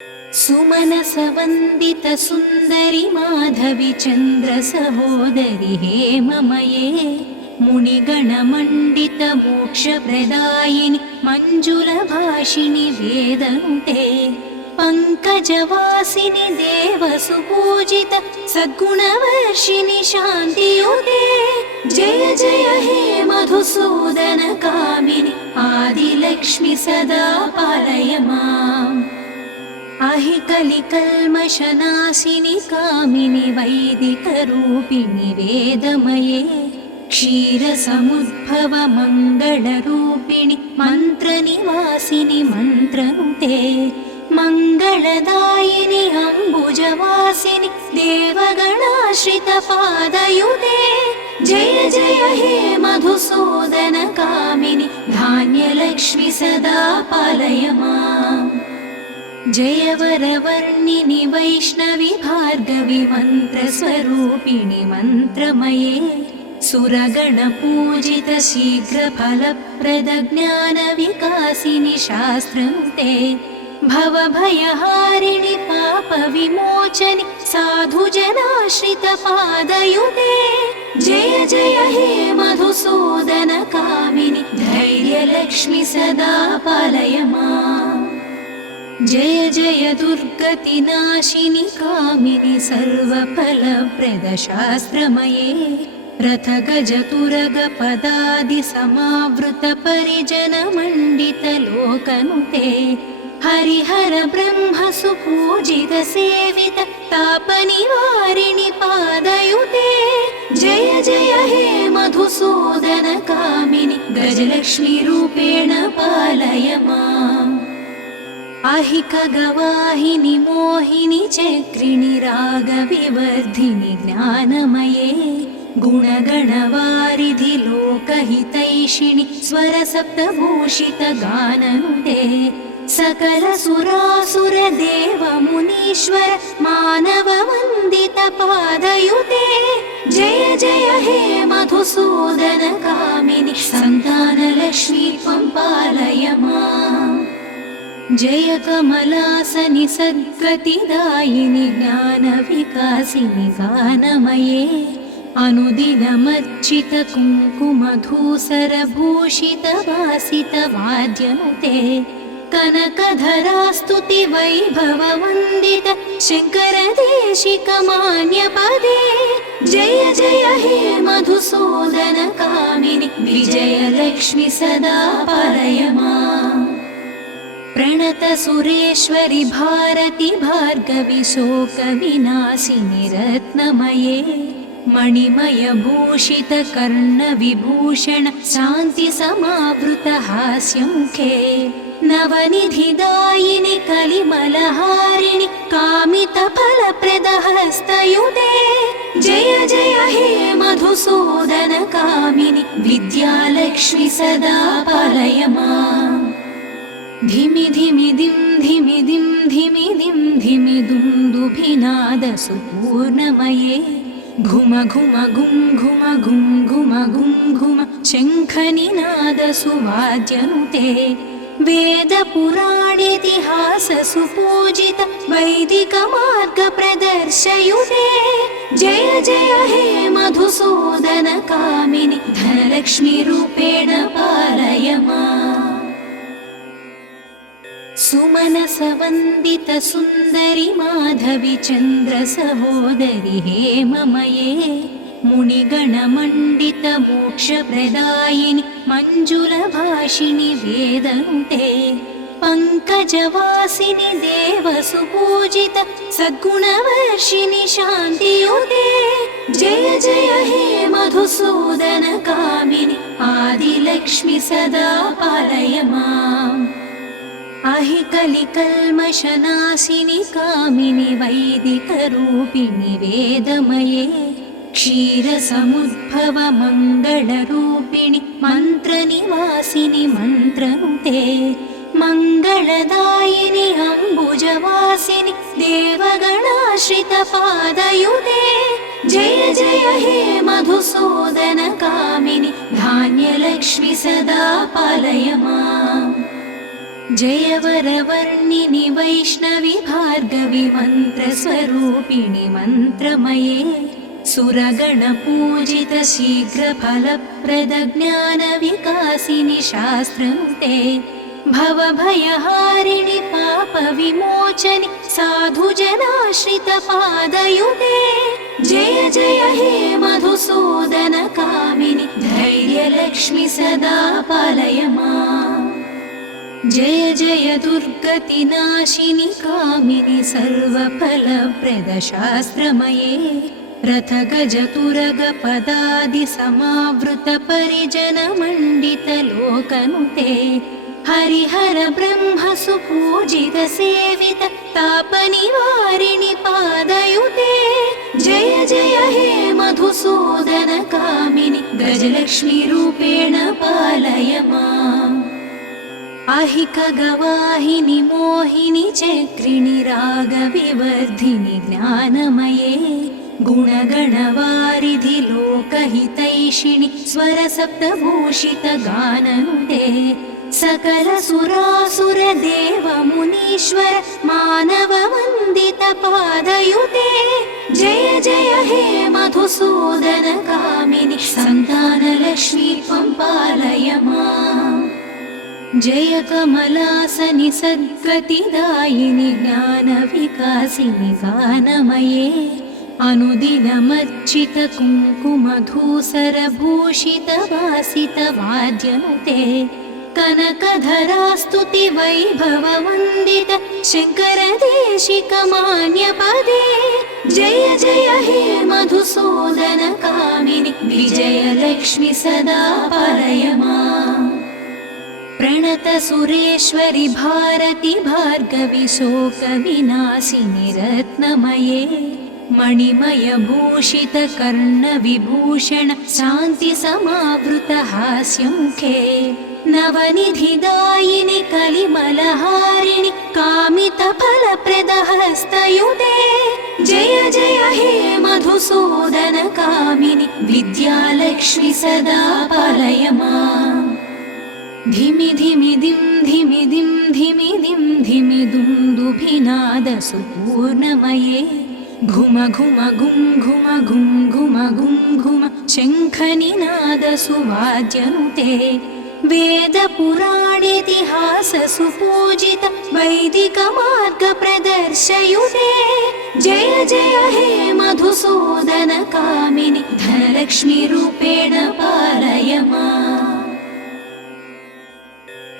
सुमनसवन्दित सुन्दरि माधवि चन्द्र सहोदरि हेममये मुनिगणमण्डित मोक्षप्रदायिनि मञ्जुलभाषिणि वेदन्ते पङ्कजवासिनि देवसुपूजित सद्गुणवर्षिणि शान्तियुते जय जय हे मधुसूदन कामिनि आदिलक्ष्मि सदा पालय माम्। अहि कलिकल्मषनाशिनि कामिनि वैदिकरूपिणि वेदमये क्षीरसमुद्भव मङ्गलरूपिणि मन्त्रनिवासिनि मन्त्रनुते मङ्गलदायिनि अम्बुजवासिनि देवगणाश्रितपादयुते जय जय हे मधुसूदन कामिनि धान्यलक्ष्मि सदा पालय माम्। जय वरवर्णिनि वैष्णवि भार्गवि मन्त्रस्वरूपिणि मन्त्रमये सुरगणपूजित शीघ्रफलप्रद ज्ञानविकासिनि शास्त्रनुते भवभयहारिणि पापविमोचनि साधुजनाश्रितपादयुते जय जय हे मधुसूदन कामिनि धैर्यलक्ष्मि सदा पालय माम्। जय जय दुर्गतिनाशिनि कामिनि सर्वफलप्रद शास्त्रमये रथगजतुरगपदादि समावृत परिजनमण्डित लोकनुते हरिहर ब्रह्म सुपूजित सेवित तापनिवारिणि पादयुते जय जय हे मधुसूदन कामिनि गजलक्ष्मी रूपेण पालय माम्। अहि खगवाहिनि मोहिनि चक्रिणि रागविवर्धिनि ज्ञानमये गुणगणवारिधि लोकहितैषिणि स्वरसप्तभूषित गाननुते सकलसुरासुर देव मुनीश्वर मानव वन्दित पादयुते जय जय हे मधुसूदन कामिनि सन्तानलक्ष्मी त्वं पालय माम्। जय कमलासनि सद्गतिदायिनि ज्ञानविकासिनि गानमये अनुदिनमर्चित कुङ्कुमधूसरभूषित वासित वाद्यनुते कनकधरास्तुति वैभववन्दित शङ्करदेशिकमान्यपदे जय जय हे मधुसूदन कामिनि विजयलक्ष्मि सदा पालय माम्। प्रणत सुरेश्वरि भारति भार्गवि शोकविनाशिनि रत्नमये मणिमय भूषित कर्णविभूषण शान्ति समावृत हास्यमुखे नवनिधिदायिनि कलिमलहारिणि कामितफलप्रद हस्तयुते जय जय हे मधुसूदन कामिनि विद्यालक्ष्मि सदा पालय माम्। धिमि धिमि दिं धिमि दिं धिमि दिं धिमि दुन्दुभिनाद सुपूर्णमये घुम घुम घुं घुम घुं घुम घुं घुम शङ्खनिनाद सुवाद्यनुते वेदपुराणेतिहास सुपूजित वैदिकमार्ग प्रदर्शयुते जय जय हे मधुसूदन कामिनि धनलक्ष्मी रूपेण पालय माम्। सुमनसवन्दित सुन्दरि माधवि चन्द्र सहोदरि हेममये मुनिगणमण्डित मोक्षप्रदायिनि मञ्जुलभाषिणि वेदन्ते पङ्कजवासिनि देवसुपूजित सद्गुणवर्षिणि शान्तियुते जय जय हे मधुसूदन कामिनि आदिलक्ष्मि सदा पालय माम्। अहि कलिकल्मषनाशिनि कामिनि वैदिकरूपिणि वेदमये क्षीरसमुद्भव मङ्गलरूपिणि मन्त्रनिवासिनि मन्त्रनुते मङ्गलदायिनि अम्बुजवासिनि देवगणाश्रितपादयुते जय जय हे मधुसूदन कामिनि धान्यलक्ष्मि सदा पालय माम्। जय वरवर्णिनि वैष्णवि भार्गवि मन्त्रस्वरूपिणि मन्त्रमये सुरगणपूजित शीघ्रफलप्रद ज्ञानविकासिनि शास्त्रनुते भवभयहारिणि पापविमोचनि साधुजनाश्रितपादयुते जय जय हे मधुसूदन कामिनि धैर्यलक्ष्मि सदा पालय माम् जय जय दुर्गतिनाशिनि कामिनि सर्वफलप्रद शास्त्रमये रथगजतुरगपदादि समावृत परिजनमण्डितलोकनुते हरिहर ब्रह्म सुपूजित सेवित तापनिवारिणि पादयुते जय जय हे मधुसूदन कामिनि गजलक्ष्मी रूपेण पालय माम् अहिकगवाहिनि मोहिनि चक्रिणि रागविवर्धिनि ज्ञानमये गुणगणवारिधि लोकहितैषिणि स्वरसप्तभूषित गाननुते सकलसुरासुर देव मुनीश्वर मानव वन्दित पादयुते जय जय हे मधुसूदन कामिनि सन्तानलक्ष्मी त्वं पालय माम् जय कमलासनि सद्गतिदायिनि ज्ञानविकासिनि गानमये अनुदिनमर्चित कुङ्कुमधूसरभूषित वासित वाद्यनुते कनकधरास्तुति वैभव वन्दित शङ्करदेशिक मान्यपदे जय जय हे मधुसूदन कामिनि विजयलक्ष्मि सदा पालय माम् प्रणत सुरेश्वरि भारति भार्गवि शोकविनाशिनि रत्नमये मणिमय भूषित कर्णविभूषण शान्ति समावृत हास्यमुखे नवनिधिदायिनि कलिमलहारिणि कामितफलप्रद हस्तयुते जय जय हे मधुसूदन कामिनि विद्यालक्ष्मि सदा पालय माम् धिमि धिमि दिं धिमि दिं धिमि दिं धिमि दुन्दुभिनादसुपूर्णमये घुम घुम घुं घुम घुं घुम घुं घुम शङ्खनिनादसुवाद्यनुते वेदपुराणेतिहाससुपूजित वैदिकमार्गप्रदर्शयुते जय जय हे मधुसूदन कामिनि धनलक्ष्मी रूपेण पालय माम्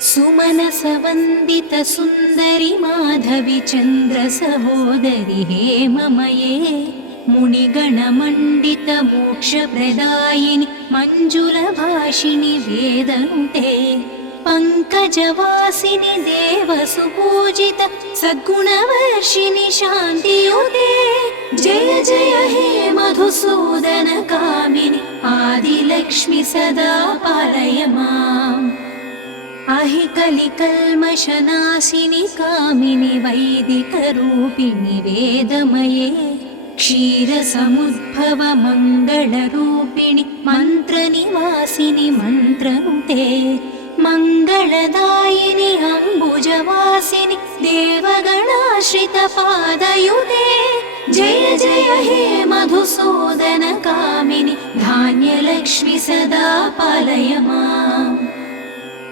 सुमनसवन्दित सुन्दरि माधवि चन्द्र सहोदरि हेममये मुनिगणमण्डित मोक्षप्रदायिनि मञ्जुलभाषिणि वेदनुते पङ्कजवासिनि देवसुपूजित सद्गुणवर्षिणि शान्तियुते जय जय हे मधुसूदन कामिनि आदिलक्ष्मि सदा पालय माम् अहिकलिकल्मषनाशिनि कामिनि वैदिकरूपिणि वेदमये क्षीरसमुद्भव मङ्गलरूपिणि मन्त्रनिवासिनि मन्त्रनुते मङ्गलदायिनि अम्बुजवासिनि देवगणाश्रित पादयुते जय जय हे मधुसूदन कामिनि धान्यलक्ष्मि सदा पालय माम्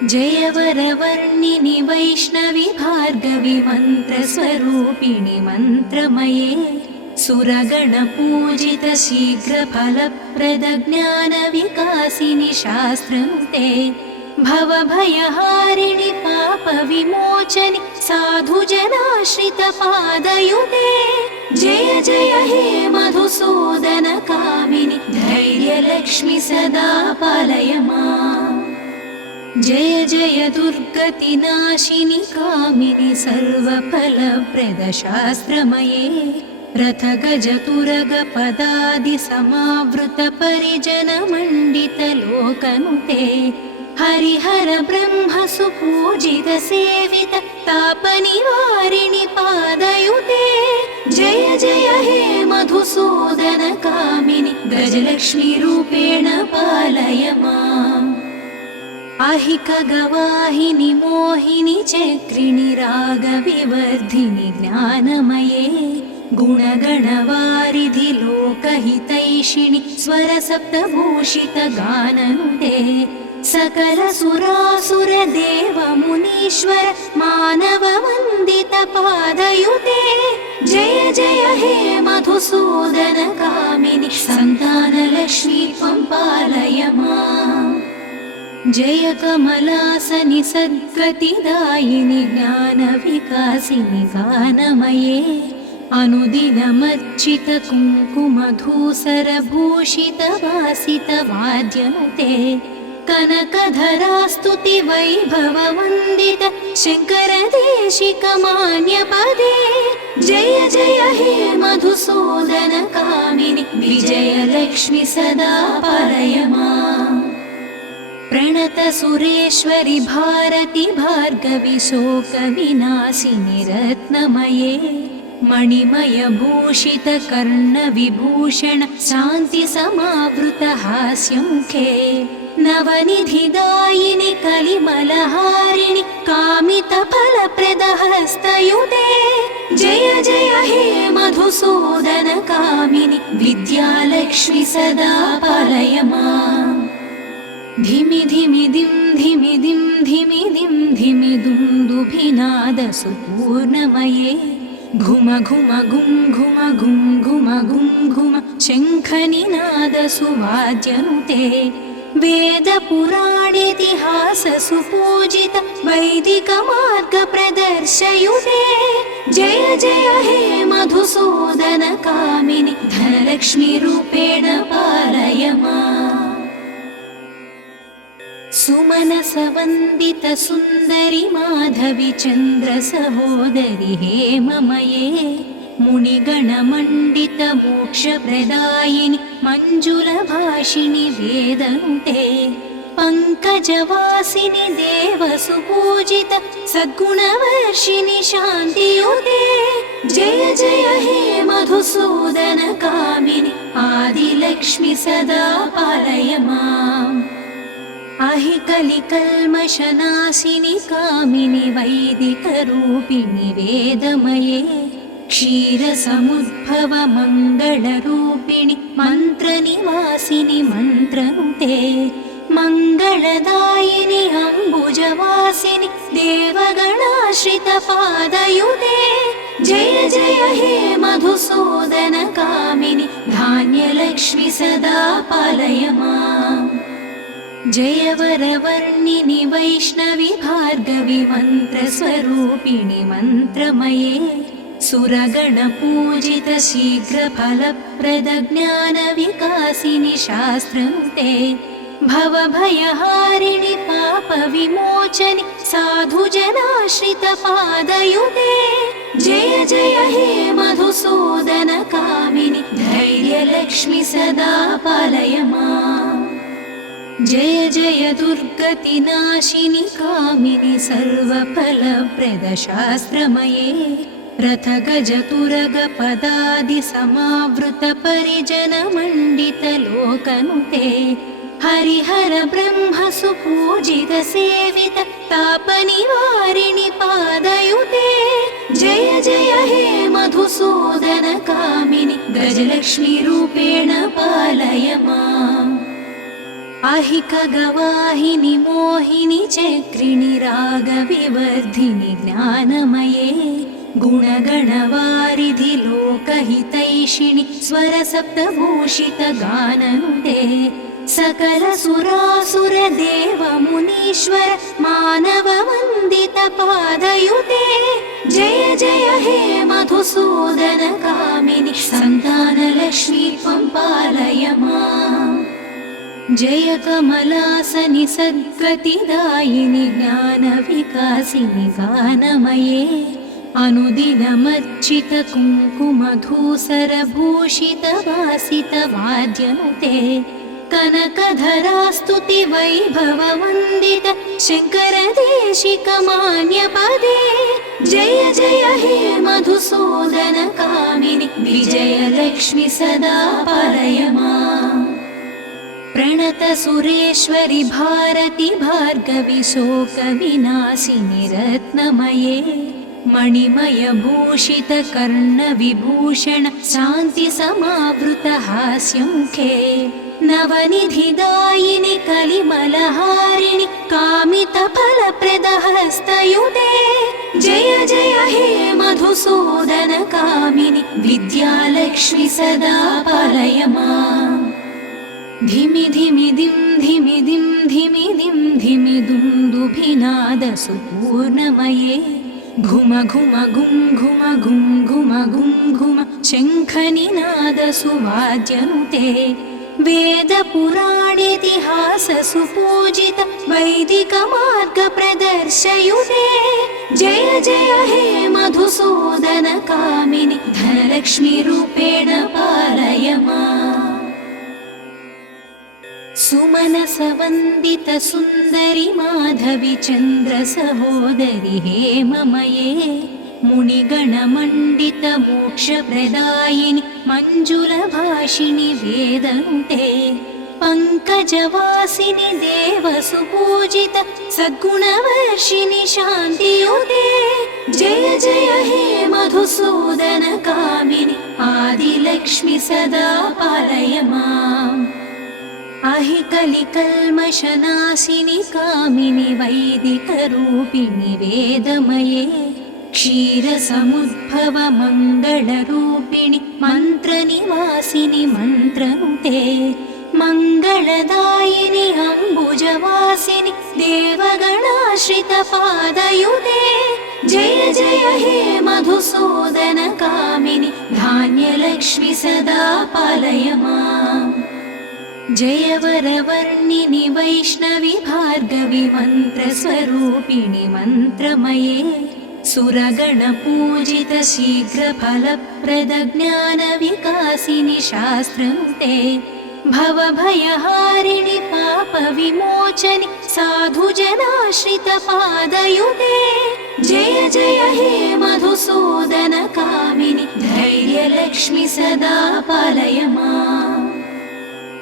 जय वरवर्णिनि वैष्णवि भार्गवि मन्त्रस्वरूपिणि मन्त्रमये सुरगणपूजित शीघ्रफलप्रद ज्ञानविकासिनि शास्त्रनुते भवभयहारिणि पापविमोचनि साधुजनाश्रित पादयुते जय जय हे मधुसूदन कामिनि धैर्यलक्ष्मि सदा पालय माम् जय जय दुर्गतिनाशिनि कामिनि सर्वफलप्रद शास्त्रमये रथगजतुरगपदादि समावृत परिजनमण्डित लोकनुते हरिहर ब्रह्म सुपूजित सेवित तापनिवारिणि पादयुते जय जय हे मधुसूदन कामिनि गजलक्ष्मी रूपेण पालय माम् अहिकगवाहिनि मोहिनि चक्रिणि रागविवर्धिनि ज्ञानमये गुणगणवारिधि लोकहितैषिणि स्वरसप्तभूषितगाननुते सकलसुरासुरदेवमुनीश्वर मानववन्दितपादयुते जय जय हे मधुसूदनकामिनि सन्तानलक्ष्मी त्वं पालय माम्। जय कमलासनि सद्गतिदायिनि ज्ञानविकासिनि गानमये अनुदिनमर्चितकुङ्कुमधूसरभूषितवासितवाद्यनुते कनकधरास्तुतिवैभववन्दित शङ्करदेशिकमान्यपदे जय जय हे मधुसूदनकामिनि विजयलक्ष्मि सदा पालय माम्। प्रणतसुरेश्वरि भारति भार्गवि शोकविनाशिनि रत्नमये मणिमयभूषितकर्णविभूषण शान्तिसमावृतहास्यमुखे नवनिधिदायिनि कलिमलहारिणि कामितफलप्रदहस्तयुते जय जय हे मधुसूदनकामिनि विद्यालक्ष्मि सदा पालय माम्। धिमि धिमि दिं धिमि दिं धिमि दिं धिमि दुन्दुभिनादसुपूर्णमये घुम घुम गुं घुम गुं घुम गुं घुम शङ्खनिनादसुवाद्यनुते वेदपुराणेतिहाससुपूजित वैदिकमार्गप्रदर्शयुते जय जय हे मधुसूदनकामिनि धनलक्ष्मीरूपेण पालय माम्। सुमनसवन्दितसुन्दरि माधवि चन्द्रसहोदरि हेममये मुनिगणमण्डितमोक्षप्रदायिनि मञ्जुलभाषिणि वेदनुते पङ्कजवासिनि देवसुपूजित सद्गुणवर्षिणि शान्तियुते जय जय हे मधुसूदनकामिनि आदिलक्ष्मि सदा पालय माम्। अहिकलिकल्मषनाशिनि कामिनि वैदिकरूपिणि वेदमये क्षीरसमुद्भव मङ्गलरूपिणि मन्त्रनिवासिनि मन्त्रनुते मङ्गलदायिनि अम्बुजवासिनि देवगणाश्रितपादयुते जय जय हे मधुसूदनकामिनि धान्यलक्ष्मि सदा पालय माम्। जय वरवर्णिनि वैष्णवि भार्गवि मन्त्रस्वरूपिणि मन्त्रमये सुरगणपूजित शीघ्रफलप्रद ज्ञानविकासिनि शास्त्रनुते भवभयहारिणि पापविमोचनि साधुजनाश्रितपादयुते जय जय हे मधुसूदनकामिनि धैर्यलक्ष्मि सदा पालय माम्। जय जय दुर्गतिनाशिनि कामिनि सर्वफलप्रदशास्त्रमये रथगजतुरगपदादिसमावृतपरिजनमण्डितलोकनुते हरिहर ब्रह्मसुपूजित सेवित तापनिवारिणि पादयुते जय जय हे मधुसूदनकामिनि गजलक्ष्मीरूपेण पालय माम्। अहिकगवाहिनि मोहिनि चक्रिणि रागविवर्धिनि ज्ञानमये गुणगणवारिधि लोकहितैषिणि स्वरसप्तभूषितगाननुते सकलसुरासुरदेवमुनीश्वर मानववन्दितपादयुते जय जय हे मधुसूदनकामिनि सन्तानलक्ष्मी त्वं पालय माम्। जय कमलासनि सद्गतिदायिनि ज्ञानविकासिनि गानमये अनुदिनमर्चितकुङ्कुमधूसरभूषितवासितवाद्यनुते कनकधरास्तुतिवैभववन्दित शङ्करदेशिकमान्यपदे जय जय हे मधुसूदनकामिनि विजयलक्ष्मि सदा पालय माम्। प्रणत सुरेश्वरि भारति भार्गवि शोकविनाशिनि रत्नमये मणिमय भूषित कर्णविभूषण शान्ति समावृत हास्यमुखे नवनिधिदायिनि कलिमलहारिणि कामितफलप्रदहस्तयुते जय जय हे मधुसूदन कामिनि विद्यालक्ष्मि सदा पालय माम् धिमि धिमि दिं धिमि दिं धिमि दिं धिमि दुन्दुभिनादसुपूर्णमये घुम घुम घुं घुम घुं घुम घुं घुम शङ्खनिनादसुवाद्यनुते वेदपुराणेतिहाससुपूजित वैदिकमार्गप्रदर्शयुते जय जय हे मधुसूदन कामिनि धनलक्ष्मीरूपेण पालय माम् सुमनसवन्दित सुन्दरि माधवि चन्द्र सहोदरि हेममये मुनिगणमण्डित मोक्षप्रदायिनि मञ्जुलभाषिणि वेदनुते पङ्कजवासिनि देवसुपूजित सद्गुणवर्षिणि शान्तियुते जय जय हे मधुसूदन कामिनि आदिलक्ष्मि सदा पालय माम् अहि कलिकल्मषनाशिनि कामिनि वैदिकरूपिणि वेदमये क्षीरसमुद्भव मङ्गलरूपिणि मन्त्रनिवासिनि मन्त्रनुते मङ्गलदायिनि अम्बुजवासिनि देवगणाश्रितपादयुते जय जय हे मधुसूदन कामिनि धान्यलक्ष्मि सदा पालय माम् जय वरवर्णिनि वैष्णवि भार्गवि मन्त्रस्वरूपिणि मन्त्रमये सुरगणपूजित शीघ्रफलप्रद ज्ञानविकासिनि शास्त्रनुते भवभयहारिणि पापविमोचनि साधुजनाश्रितपादयुते जय जय हे मधुसूदन कामिनि धैर्यलक्ष्मि सदा पालय माम्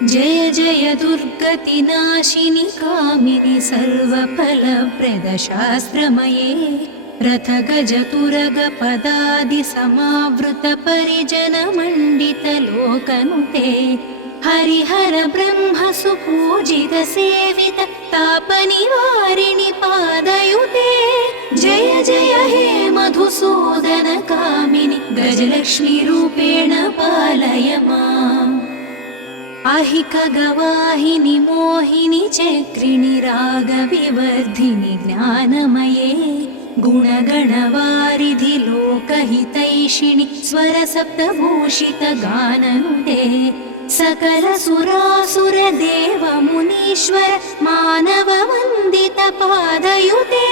जय जय दुर्गतिनाशिनि कामिनि सर्वफलप्रदशास्त्रमये रथगजतुरगपदादिसमावृत परिजनमण्डितलोकनुते हरिहर ब्रह्म सुपूजित सेवित तापनिवारिणि पादयुते जय जय हे मधुसूदन कामिनि गजलक्ष्मीरूपेण पालय माम् अहिक गवाहिनि मोहिनि चक्रिणि रागविवर्धिनि ज्ञानमये गुणगणवारिधि लोकहितैषिणि स्वरसप्तभूषित गाननुते सकल सुरासुर देव मुनीश्वर मानव वन्दित पादयुते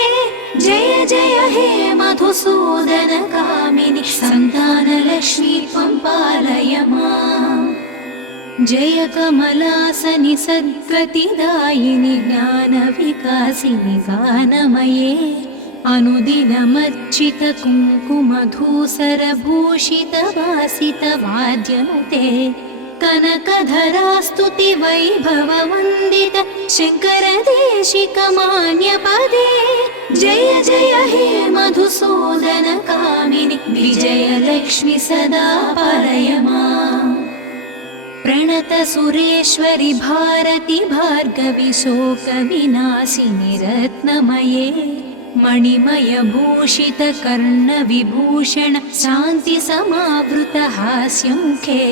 जय जय हे मधुसूदन कामिनि सन्तानलक्ष्मी त्वं पालय माम् जय कमलासनि सद्गतिदायिनि ज्ञानविकासिनि गानमये अनुदिनमर्चित कुङ्कुमधूसरभूषित वासित वाद्यनुते कनकधरास्तुति वैभववन्दित शङ्करदेशिकमान्यपदे जय जय हे मधुसूदन कामिनि विजयलक्ष्मि सदा पालय माम् प्रणत सुरेश्वरि भारति भार्गवि शोकविनाशिनि रत्नमये मणिमय भूषित कर्णविभूषण शान्ति समावृत हास्यमुखे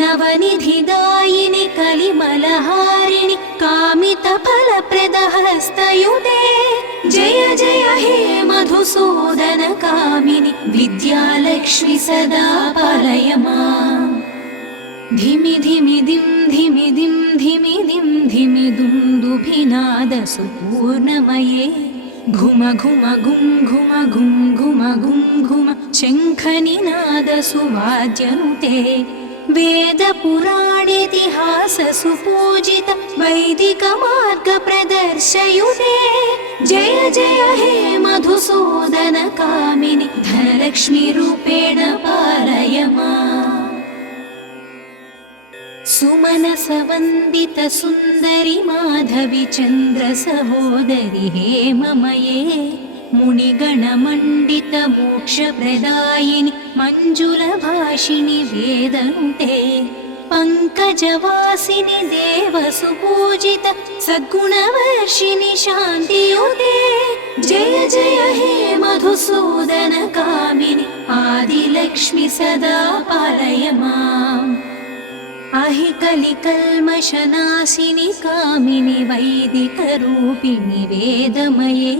नवनिधिदायिनि कलिमलहारिणि कामितफलप्रदहस्तयुते जय जय हे मधुसूदन कामिनि विद्यालक्ष्मि सदा पालय माम् धिमि धिमि दिं धिमि दिं धिमि दिं धिमि दुन्दुभिनादसुपूर्णमये घुम घुम घुं घुम घुं घुम घुं घुम शङ्खनिनादसुवाद्यनुते वेदपुराणेतिहाससुपूजित वैदिकमार्गप्रदर्शयुते जय जय हे मधुसूदन कामिनि धनलक्ष्मीरूपेण पालय माम् सुमनसवन्दितसुन्दरि माधवि चन्द्रसहोदरि हेममये मुनिगणमण्डितमोक्षप्रदायिनि मञ्जुलभाषिणि वेदनुते पङ्कजवासिनि देवसुपूजित सद्गुणवर्षिणि शान्तियुते जय जय हे मधुसूदन कामिनि आदिलक्ष्मि सदा पालय माम् अहिकलिकल्मषनाशिनि कामिनि वैदिकरूपिणि वेदमये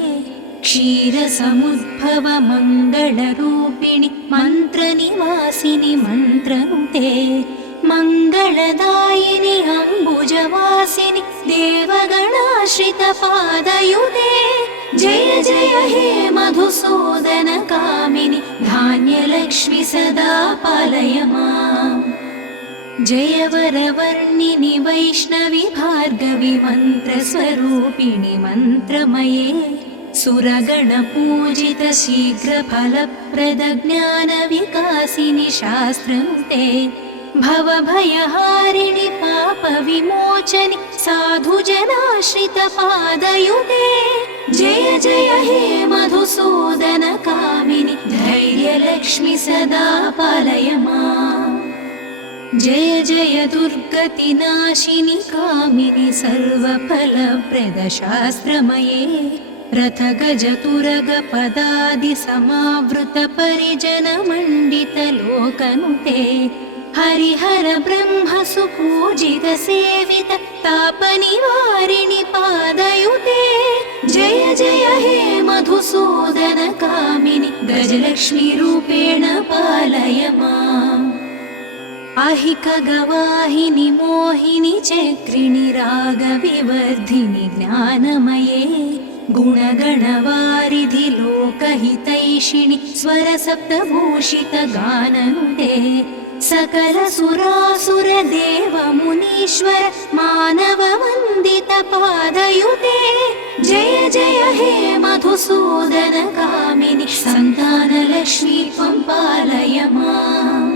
क्षीरसमुद्भव मङ्गलरूपिणि मन्त्रनिवासिनि मन्त्रनुते मङ्गलदायिनि अम्बुजवासिनि देवगणाश्रितपादयुते जय जय हे मधुसूदन कामिनि धान्यलक्ष्मि सदा पालय माम् जय वरवर्णिनि वैष्णवि भार्गवि मन्त्रस्वरूपिणि मन्त्रमये सुरगणपूजित शीघ्रफलप्रद ज्ञानविकासिनि शास्त्रनुते भवभयहारिणि पापविमोचनि साधुजनाश्रितपादयुते जय जय हे मधुसूदन कामिनि धैर्यलक्ष्मि सदा पालय माम् जय जय दुर्गतिनाशिनि कामिनि सर्वफलप्रद शास्त्रमये रथगजतुरगपदादिसमावृत परिजनमण्डितलोकनुते हरिहर ब्रह्म सुपूजित सेवित तापनिवारिणि पादयुते जय जय हे मधुसूदन कामिनि गजलक्ष्मी रूपेण पालय माम् अहिकगवाहिनि मोहिनि चक्रिणि रागविवर्धिनि ज्ञानमये गुणगणवारिधि लोकहितैषिणि स्वरसप्तभूषित गाननुते सकल सुरासुर देव मुनीश्वर मानव वन्दित पादयुते जय जय हे मधुसूदन कामिनि सन्तानलक्ष्मी त्वं पालय माम्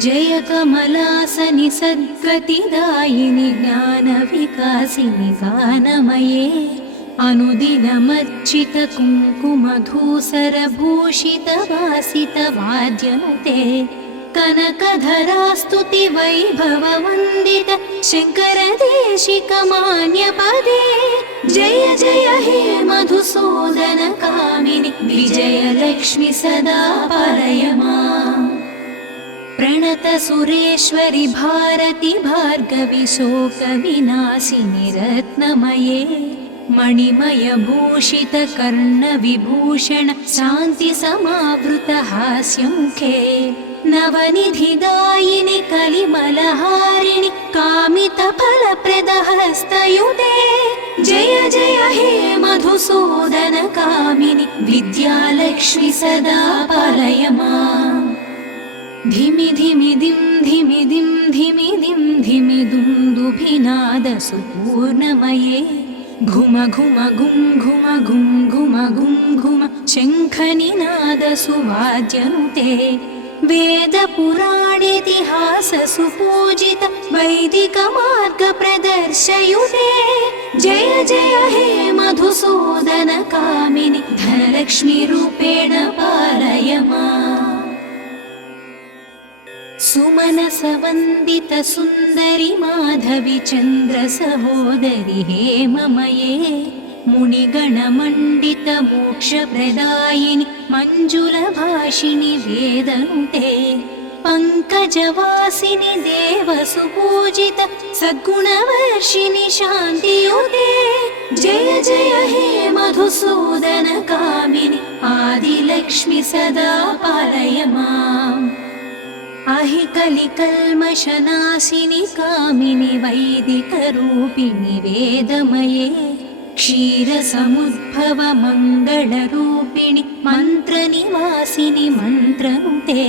जय कमलासनि सद्गतिदायिनि ज्ञानविकासिनि गानमये अनुदिनमर्चित कुङ्कुमधूसरभूषित वासित वाद्यनुते कनकधरास्तुति वैभव वन्दित शङ्कर देशिक मान्यपदे जय जय हे मधुसूदन कामिनि विजयलक्ष्मि सदा पालय माम् प्रणत सुरेश्वरि भारति भार्गवि शोकविनाशिनि रत्नमये मणिमय भूषित कर्णविभूषण शान्ति समावृत हास्यमुखे नवनिधिदायिनि कलिमलहारिणि कामितफलप्रद हस्तयुते जय जय हे मधुसूदन कामिनि विद्यालक्ष्मि सदा पालय माम् धिमि धिमि दिं धिमि दिं धिमि दिं धिमि दुन्दुभिनाद सुपूर्णमये घुम घुम गुं घुम गुं घुम गुं घुम शङ्खनिनाद सुवाद्यनुते वेदपुराणेतिहास सुपूजित वैदिक मार्ग प्रदर्शयुते जय जय हे मधुसूदन कामिनि धनलक्ष्मी रूपेण पालय माम् सुमनसवन्दित सुन्दरि माधवि चन्द्रसहोदरि हेममये मुनिगणमण्डित मोक्षप्रदायिनि मञ्जुलभाषिणि वेदनुते पङ्कजवासिनि देवसुपूजित सद्गुणवर्षिणि शान्तियुते जय जय हे मधुसूदन कामिनि आदिलक्ष्मि सदा पालय माम् अहिकलिकल्मषनाशिनि कामिनि वैदिकरूपिणि वेदमये क्षीरसमुद्भव मङ्गलरूपिणि मन्त्रनिवासिनि मन्त्रनुते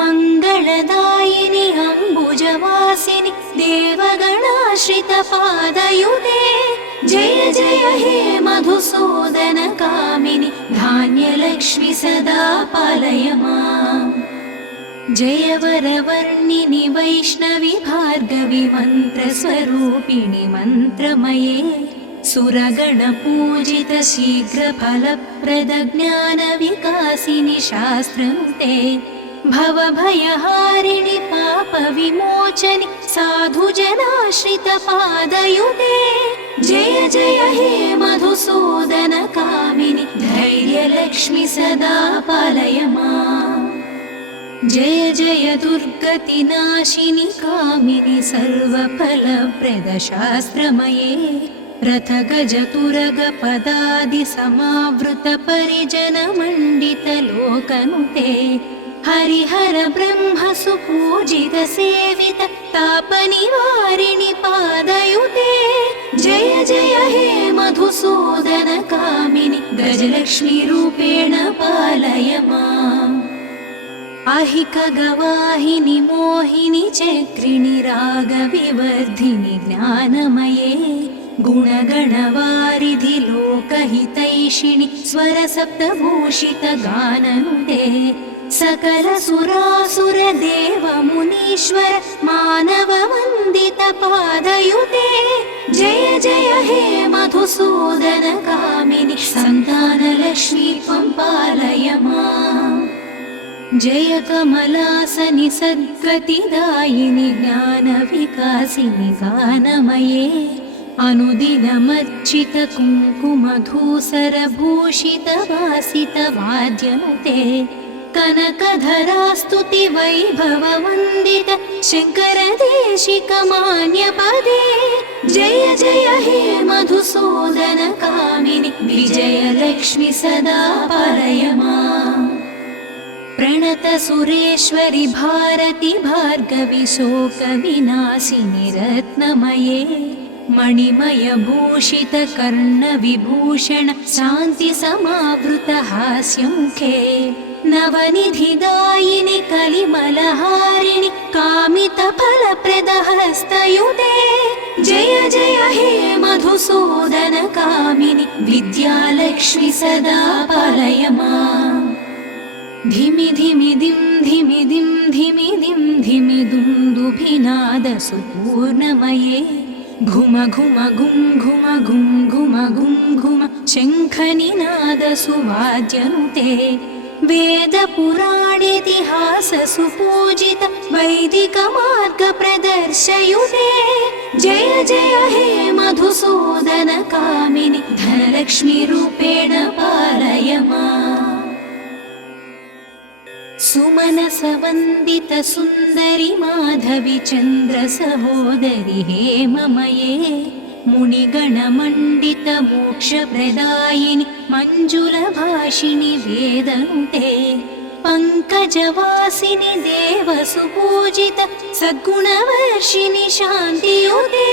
मङ्गलदायिनि अम्बुजवासिनि देवगणाश्रितपादयुते जय जय हे मधुसूदन कामिनि धान्यलक्ष्मि सदा पालय माम् जय वरवर्णिनि वैष्णवि भार्गवि मन्त्रस्वरूपिणि मन्त्रमये सुरगणपूजित शीघ्रफलप्रदज्ञानविकासिनि शास्त्रनुते भवभयहारिणि पापविमोचनि साधुजनाश्रितपादयुते जय जय हे मधुसूदनकामिनि धैर्यलक्ष्मि सदा पालय माम् जय जय दुर्गतिनाशिनि कामिनि सर्वफलप्रदशास्त्रमये रथगजतुरगपदादिसमावृतपरिजनमण्डितलोकनुते हरिहर ब्रह्म सुपूजित सेवित तापनिवारिणि पादयुते जय जय हे मधुसूदनकामिनि गजलक्ष्मी रूपेण पालय माम् अहिकगवाहिनि मोहिनि चक्रिणि रागविवर्धिनि ज्ञानमये गुणगणवारिधि लोकहितैषिणि स्वरसप्तभूषितगाननुते सकलसुरासुरदेवमुनीश्वर मानववन्दितपादयुते जय जय हे मधुसूदनकामिनि सन्तानलक्ष्मी त्वं पालय माम् जय कमलासनि सद्गतिदायिनि ज्ञानविकासिनि गानमये अनुदिनमर्चित कुङ्कुमधूसरभूषितवासितवाद्यनुते कनकधरास्तुति वैभववन्दित शङ्करदेशिकमान्यपदे जय जय हे मधुसूदनकामिनि विजयलक्ष्मि सदा पालय माम् प्रणत सुरेश्वरि भारति भार्गवि शोकविनाशिनि रत्नमये मणिमय भूषित कर्णविभूषण शान्ति समावृत हास्यमुखे नवनिधिदायिनि कलिमलहारिणि कामितफलप्रदहस्तयुते जय जय हे मधुसूदनकामिनि विद्यालक्ष्मि सदा पालय माम् धिमि धिमि दिं धिमि दिं धिमि दिं धिमि दुन्दुभिनादसुपूर्णमये घुम घुम घुं घुम घुं घुम घुं घुम शङ्खनिनादसुवाद्यनुते वेदपुराणेतिहाससुपूजित वैदिकमार्गप्रदर्शयुते जय जय हे मधुसूदनकामिनि धनलक्ष्मी रूपेण पालय माम् सुमनसवन्दित सुन्दरि माधवि चन्द्र सहोदरि हेममये मुनिगणमण्डित मोक्षप्रदायिनि मञ्जुलभाषिणि वेदनुते पङ्कजवासिनि देवसुपूजित सद्गुणवर्षिणि शान्तियुते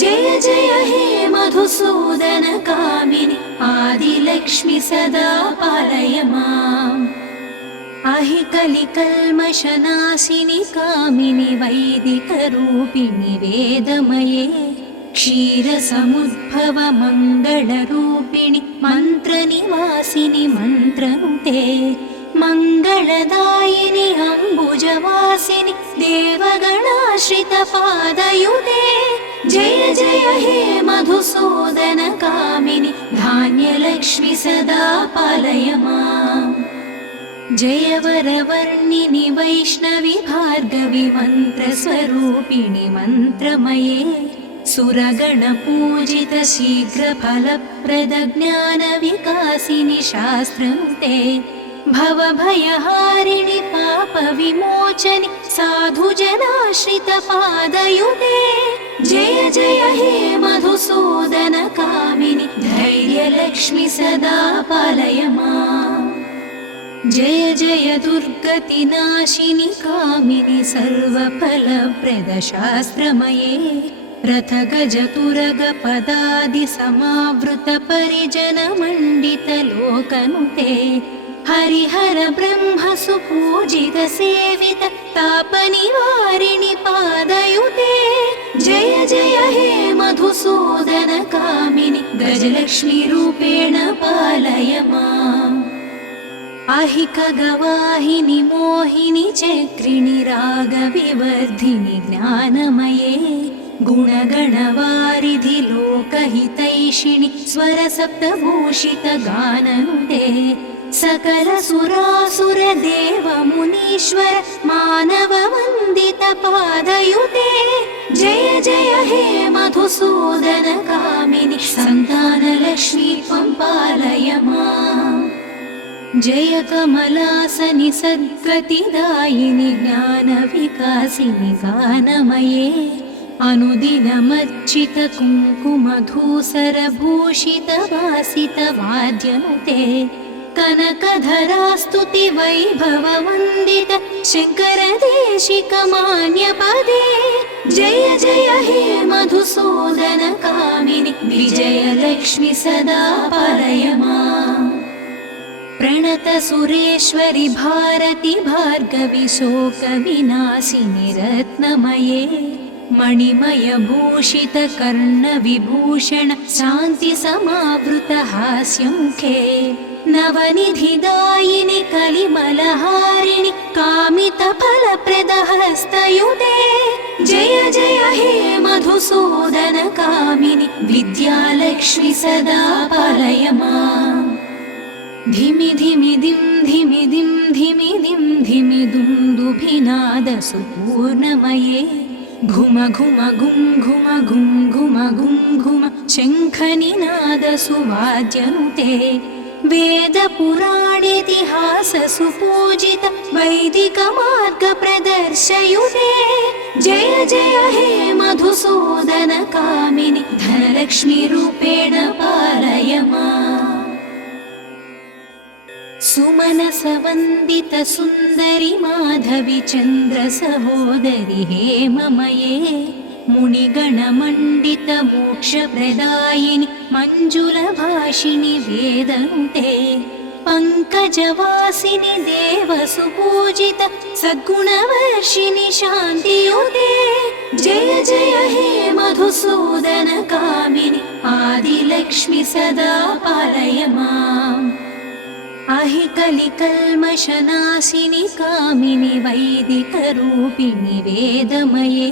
जय जय हे मधुसूदनकामिनि आदिलक्ष्मि सदा पालय माम् अहिकलिकल्मषनाशिनि कामिनि वैदिकरूपिणि वेदमये क्षीरसमुद्भव मङ्गलरूपिणि मन्त्रनिवासिनि मन्त्रनुते मङ्गलदायिनि अम्बुजवासिनि देवगणाश्रितपादयुते जय जय हे मधुसूदनकामिनि धान्यलक्ष्मि सदा पालय माम् जय वरवर्णिनि वैष्णवि भार्गवि मन्त्रस्वरूपिणि मन्त्रमये सुरगणपूजित शीघ्रफलप्रदज्ञानविकासिनि शास्त्रनुते भवभयहारिणि पापविमोचनि साधुजनाश्रितपादयुते जय जय हे मधुसूदनकामिनि धैर्यलक्ष्मि सदा पालय माम् जय जय दुर्गतिनाशिनि कामिनि सर्वफलप्रदशास्त्रमये रथगजतुरगपदादिसमावृतपरिजनमण्डितलोकनुते हरिहर ब्रह्म सुपूजित सेवित तापनिवारिणि पादयुते जय जय हे मधुसूदनकामिनि गजलक्ष्मी रूपेण पालय माम् अहिकगवाहिनि मोहिनि चक्रिणि रागविवर्धिनि ज्ञानमये गुणगणवारिधि लोकहितैषिणि स्वरसप्तभूषितगाननुते सकलसुरासुर देव मुनीश्वर मानववन्दितपादयुते जय जय हे मधुसूदन कामिनि सन्तानलक्ष्मी त्वं पालय माम्। जय कमलासनि सद्गतिदायिनि ज्ञानविकासिनि गानमये अनुदिनमर्चितकुङ्कुमधूसरभूषितवासितवाद्यनुते कनकधरास्तुति वैभववन्दित शङ्करदेशिकमान्यपदे जय जय हे मधुसूदन कामिनि विजयलक्ष्मि सदा पालय माम्। प्रणत सुरेश्वरि भारति भार्गवि शोकविनाशिनि रत्नमये मणिमय भूषित कर्णविभूषण शान्ति समावृत हास्यमुखे नवनिधिदायिनि कलिमलहारिणि कामितफलप्रद हस्तयुते जय जय हे मधुसूदन कामिनि विद्यालक्ष्मि सदा पालय माम्। धिमि धिमि दिं धिमि दिं धिमि दिं धिमि दुन्दुभिनादसुपूर्णमये घुम घुम गुं घुम गुं घुम गुं घुम शङ्खनिनादसुवाद्यनुते वेदपुराणेतिहाससुपूजित वैदिकमार्गप्रदर्शयुते जय जय हे मधुसूदन कामिनि धनलक्ष्मीरूपेण पालय माम्। सुमनसवन्दित सुन्दरि माधवि चन्द्र सहोदरि हेममये मुनिगणमण्डित मोक्षप्रदायिनि मञ्जुलभाषिणि वेदनुते पङ्कजवासिनि देवसुपूजित सद्गुणवर्षिणि शान्तियुते जय जय हे मधुसूदन कामिनि आदिलक्ष्मि सदा पालय माम्। अहिकलिकल्मषनाशिनि कामिनि वैदिकरूपिणि वेदमये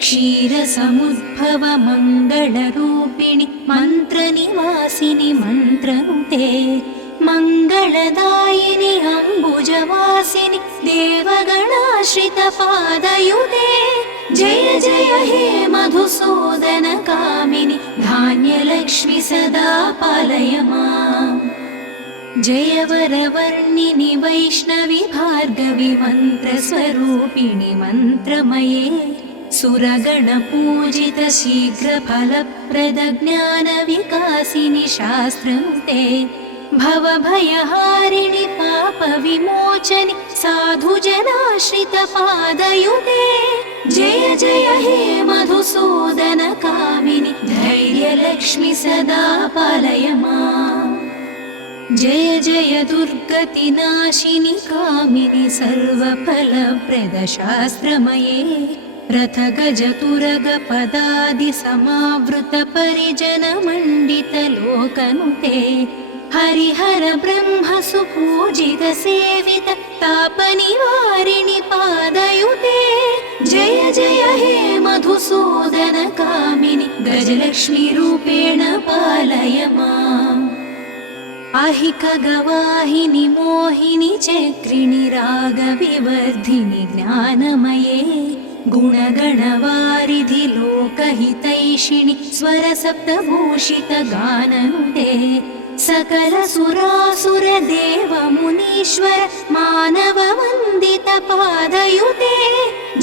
क्षीरसमुद्भव मङ्गलरूपिणि मन्त्रनिवासिनि मन्त्रनुते मङ्गलदायिनि अम्बुजवासिनि देवगणाश्रितपादयुते जय जय हे मधुसूदन कामिनि धान्यलक्ष्मि सदा पालय माम्। जय वरवर्णिनि वैष्णवि भार्गवि मन्त्रस्वरूपिणि मन्त्रमये सुरगणपूजित शीघ्रफलप्रद ज्ञानविकासिनि शास्त्रनुते भवभयहारिणि पापविमोचनि साधुजनाश्रितपादयुते जय जय हे मधुसूदन कामिनि धैर्यलक्ष्मि सदा पालय माम्। जय जय दुर्गतिनाशिनि कामिनि सर्वफलप्रद शास्त्रमये रथगजतुरगपदादि समावृत परिजनमण्डित लोकनुते हरिहर ब्रह्म सुपूजित सेवित तापनिवारिणि पादयुते जय जय हे मधुसूदन कामिनि गजलक्ष्मीरूपेण पालय माम्। अहिकगवाहिनि मोहिनि चक्रिणि रागविवर्धिनि ज्ञानमये गुणगणवारिधि लोकहितैषिणि स्वरसप्तभूषितगाननुते सकलसुरासुर देव मुनीश्वर मानववन्दितपादयुते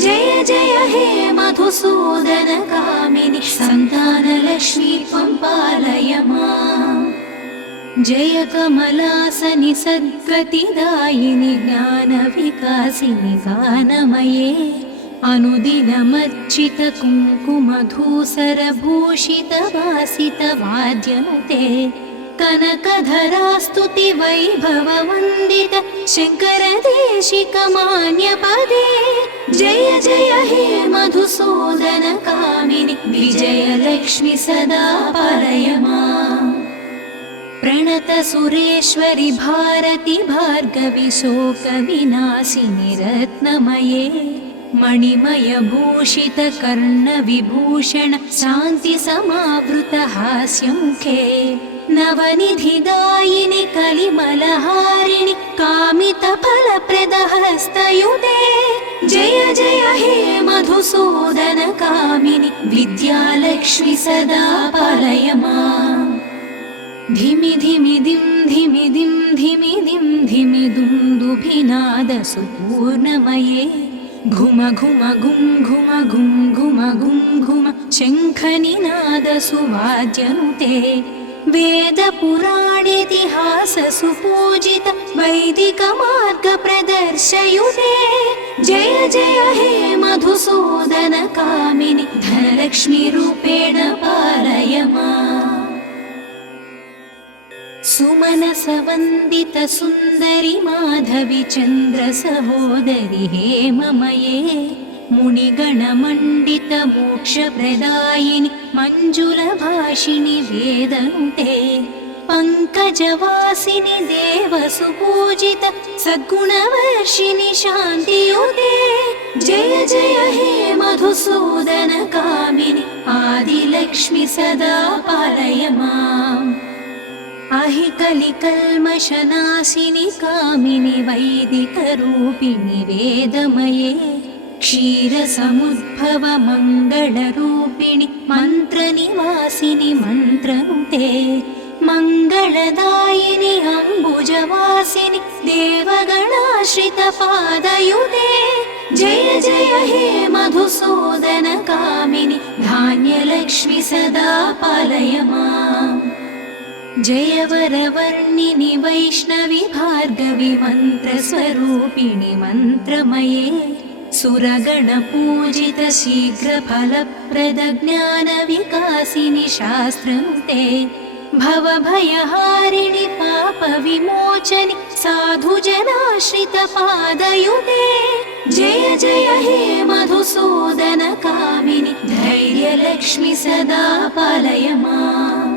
जय जय हे मधुसूदन कामिनि सन्तानलक्ष्मी त्वं पालय माम्। जय कमलासनि सद्गतिदायिनि ज्ञानविकासिनि गानमये अनुदिनमर्चितकुङ्कुमधूसरभूषितवासितवाद्यनुते कनकधरास्तुति वैभववन्दित शङ्करदेशिकमान्यपदे जय जय हे मधुसूदन कामिनि विजयलक्ष्मि सदा पालय माम्। प्रणतसुरेश्वरि भारति भार्गवि शोकविनाशिनि रत्नमये मणिमयभूषितकर्णविभूषण शान्तिसमावृतहास्यमुखे नवनिधिदायिनि कलिमलहारिणि कामितफलप्रदहस्तयुते जय जय हे मधुसूदन कामिनि विद्यालक्ष्मि सदा पालय माम् धिमि धिमि दिं धिमि दिं धिमि दिं धिमि दुन्दुभिनादसुपूर्णमये घुम घुम घुं घुम घुं घुम घुं घुम शङ्खनिनादसुवाद्यनुते वेदपुराणेतिहाससुपूजित वैदिकमार्गप्रदर्शयुते जय जय हे मधुसूदन कामिनि धनलक्ष्मीरूपेण पालय माम् सुमनसवन्दितसुन्दरि माधवि चन्द्रसहोदरि हेममये मुनिगणमण्डितमोक्षप्रदायिनि मञ्जुलभाषिणि वेदनुते पङ्कजवासिनि देवसुपूजित सद्गुणवर्षिणि शान्तियुते जय जय हे मधुसूदन कामिनि आदिलक्ष्मि सदा पालय माम् अहि कलिकल्मषनाशिनि कामिनि वैदिकरूपिणि वेदमये क्षीरसमुद्भव मङ्गलरूपिणि मन्त्रनिवासिनि मन्त्रनुते मङ्गलदायिनि अम्बुजवासिनि देवगणाश्रितपादयुते जय जय हे मधुसूदन कामिनि धान्यलक्ष्मि सदा पालय माम् जय वरवर्णिनि वैष्णवि भार्गवि मन्त्रस्वरूपिणि मन्त्रमये सुरगणपूजित शीघ्रफलप्रदज्ञानविकासिनि शास्त्रनुते भवभयहारिणि पापविमोचनि साधुजनाश्रितपादयुते जय जय हे मधुसूदन कामिनि धैर्यलक्ष्मि सदा पालय माम्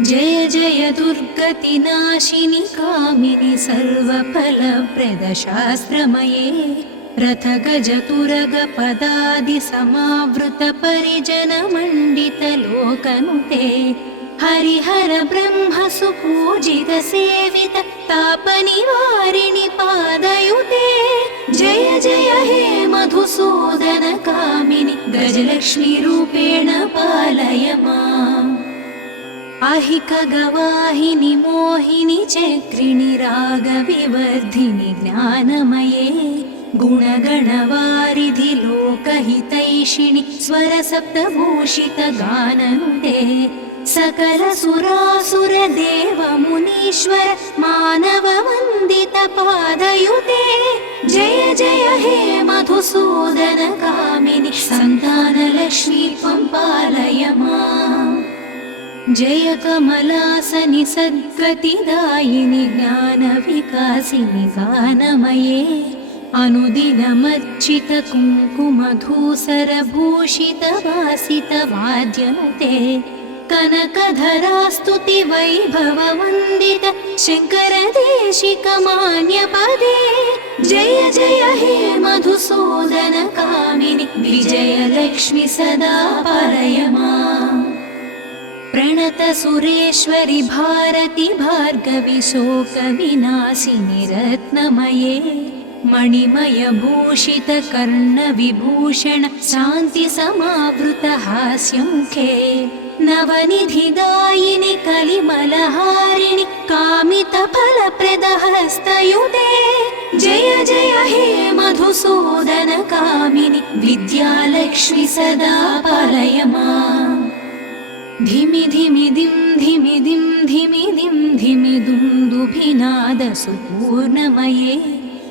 जय जय दुर्गतिनाशिनि कामिनि सर्वफलप्रदशास्त्रमये रथगजतुरगपदादिसमावृतपरिजनमण्डितलोकनुते हरिहर ब्रह्म सुपूजित सेवित तापनिवारिणि पादयुते जय जय हे मधुसूदन कामिनि गजलक्ष्मीरूपेण पालय माम् अहिकगवाहिनि मोहिनि चक्रिणि रागविवर्धिनि ज्ञानमये गुणगणवारिधि लोकहितैषिणि स्वरसप्तभूषितगाननुते सकलसुरासुरदेवमुनीश्वर मानववन्दितपादयुते जय जय हे मधुसूदन कामिनि सन्तानलक्ष्मी त्वं पालय माम् जय कमलासनि सद्गतिदायिनि ज्ञानविकासिनि गानमये अनुदिनमर्चित कुङ्कुमधूसरभूषितवासितवाद्यनुते कनकधरास्तुति वैभववन्दित शङ्करदेशिकमान्यपदे जय जय हे मधुसूदन कामिनि विजयलक्ष्मि सदा पालय माम् प्रणतसुरेश्वरि भारति भार्गवि शोकविनाशिनि रत्नमये मणिमयभूषितकर्णविभूषण शान्तिसमावृतहास्यमुखे नवनिधिदायिनि कलिमलहारिणि कामितफलप्रदहस्तयुते जय जय हे मधुसूदन कामिनि विद्यालक्ष्मि सदा पालय माम् धिमि धिमि दिं धिमि दिं धिमि दिं धिमि दुन्दुभिनादसुपूर्णमये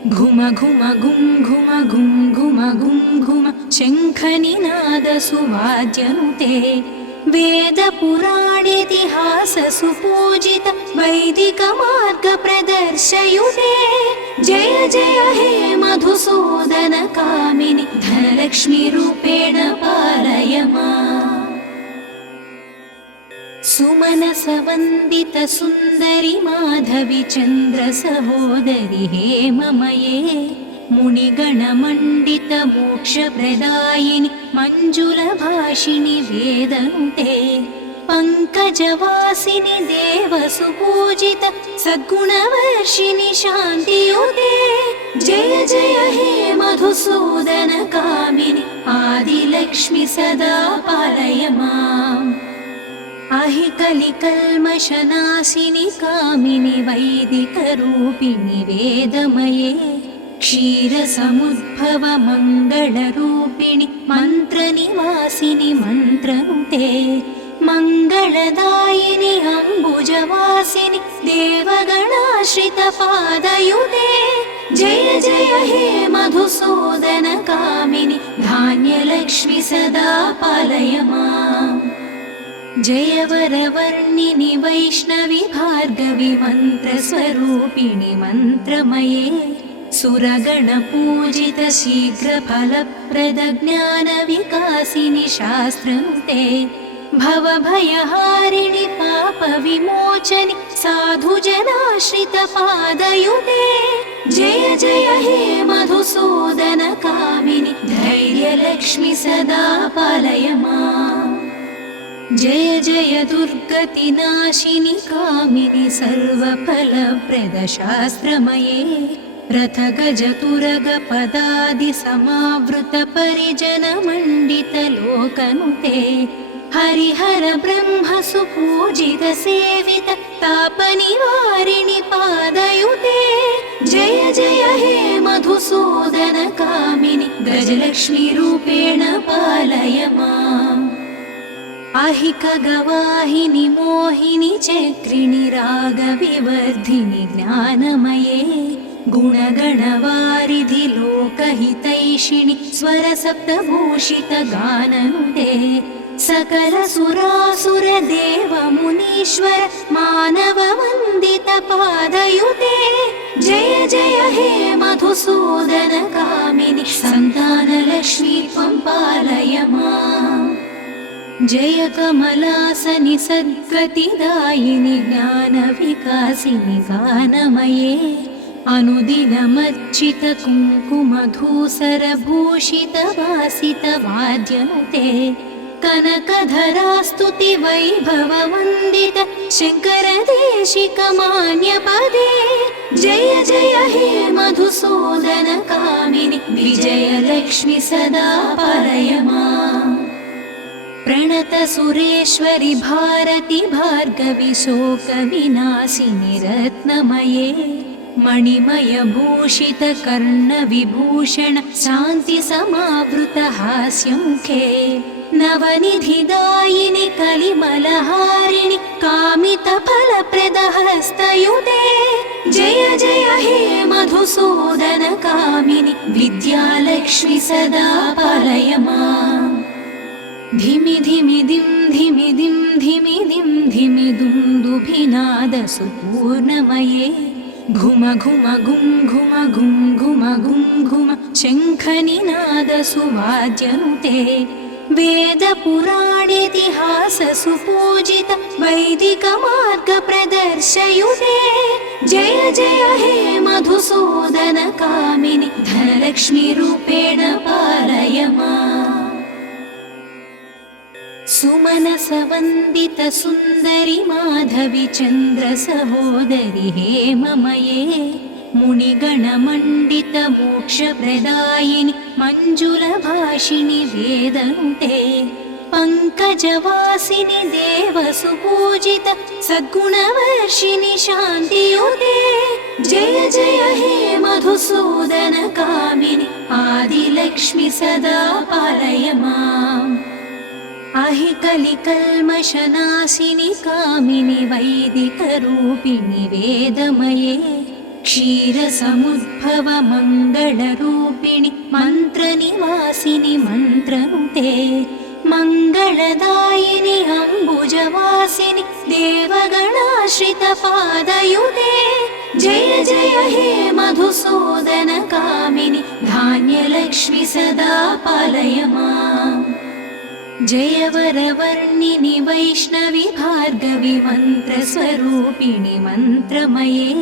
घुम घुम घुं घुम घुं घुम घुं घुम शङ्खनिनादसुवाद्यनुते वेदपुराणेतिहाससुपूजित वैदिकमार्गप्रदर्शयुते जय जय हे मधुसूदन कामिनि धनलक्ष्मीरूपेण पालय माम् सुमनसवन्दितसुन्दरि माधवि चन्द्रसहोदरि हेममये मुनिगणमण्डितमोक्षप्रदायिनि मञ्जुलभाषिणि वेदनुते पङ्कजवासिनि देवसुपूजित सद्गुणवर्षिणि शान्तियुते जय जय हे मधुसूदन कामिनि आदिलक्ष्मि सदा पालय माम् अहि कलिकल्मषनाशिनि कामिनि वैदिकरूपिणि वेदमये क्षीरसमुद्भव मङ्गलरूपिणि मन्त्रनिवासिनि मन्त्रनुते मङ्गलदायिनि अम्बुजवासिनि देवगणाश्रितपादयुते जय जय हे मधुसूदन कामिनि धान्यलक्ष्मि सदा पालय माम् जय वरवर्णिनि वैष्णवि भार्गवि मन्त्रस्वरूपिणि मन्त्रमये सुरगणपूजित शीघ्रफलप्रद ज्ञानविकासिनि शास्त्रनुते भवभयहारिणि पापविमोचनि साधुजनाश्रितपादयुते जय जय हे मधुसूदन कामिनि धैर्यलक्ष्मि सदा पालय माम् जय जय दुर्गतिनाशिनि कामिनि सर्वफलप्रद शास्त्रमये रथगजतुरगपदादिसमावृत परिजनमण्डितलोकनुते हरिहर ब्रह्म सुपूजित सेवित तापनिवारिणि पादयुते जय जय हे मधुसूदन कामिनि गजलक्ष्मी रूपेण पालय माम् अहिक गवाहिनि मोहिनि चक्रिणि रागविवर्धिनि ज्ञानमये गुणगणवारिधि लोकहितैषिणि स्वरसप्तभूषित गाननुते सकल सुरासुर देव मुनीश्वर मानव वन्दित पादयुते जय जय हे मधुसूदन कामिनि सन्तानलक्ष्मी त्वं पालय माम् जय कमलासनि सद्गतिदायिनि ज्ञानविकासिनि गानमये अनुदिनमर्चित कुङ्कुमधूसरभूषित वासित वाद्यनुते कनकधरास्तुति वैभववन्दित शङ्करदेशिकमान्यपदे जय जय हे मधुसूदन कामिनि विजयलक्ष्मि सदा पालय माम् प्रणत सुरेश्वरि भारति भार्गवि शोकविनाशिनि रत्नमये मणिमय भूषित कर्णविभूषण शान्ति समावृत हास्यमुखे नवनिधिदायिनि कलिमलहारिणि कामितफलप्रद हस्तयुते जय जय हे मधुसूदन कामिनि विद्यालक्ष्मि सदा पालय माम् धिमि धिमि दिं धिमि दिं धिमि दिं धिमि दुन्दुभिनाद सुपूर्णमये घुम घुम गुं घुम गुं घुम गुं घुम शङ्खनिनाद सुवाद्यनुते वेदपुराणेतिहास सुपूजित वैदिक मार्ग प्रदर्शयुते जय जय हे मधुसूदन कामिनि धनलक्ष्मी रूपेण पालय माम् सुमनसवन्दितसुन्दरि माधवि चन्द्रसहोदरि हेममये मुनिगणमण्डितमोक्षप्रदायिनि मञ्जुलभाषिणि वेदनुते पङ्कजवासिनि देवसुपूजित सद्गुणवर्षिणि शान्तियुते जय जय हे मधुसूदन कामिनि आदिलक्ष्मि सदा पालय माम् अहि कलिकल्मषनाशिनि कामिनि वैदिकरूपिणि वेदमये क्षीरसमुद्भव मङ्गलरूपिणि मन्त्रनिवासिनि मन्त्रनुते मङ्गलदायिनि अम्बुजवासिनि देवगणाश्रितपादयुते जय जय हे मधुसूदन कामिनि धान्यलक्ष्मि सदा पालय माम् जय वरवर्णिनि वैष्णवि भार्गवि मन्त्रस्वरूपिणि मन्त्रमये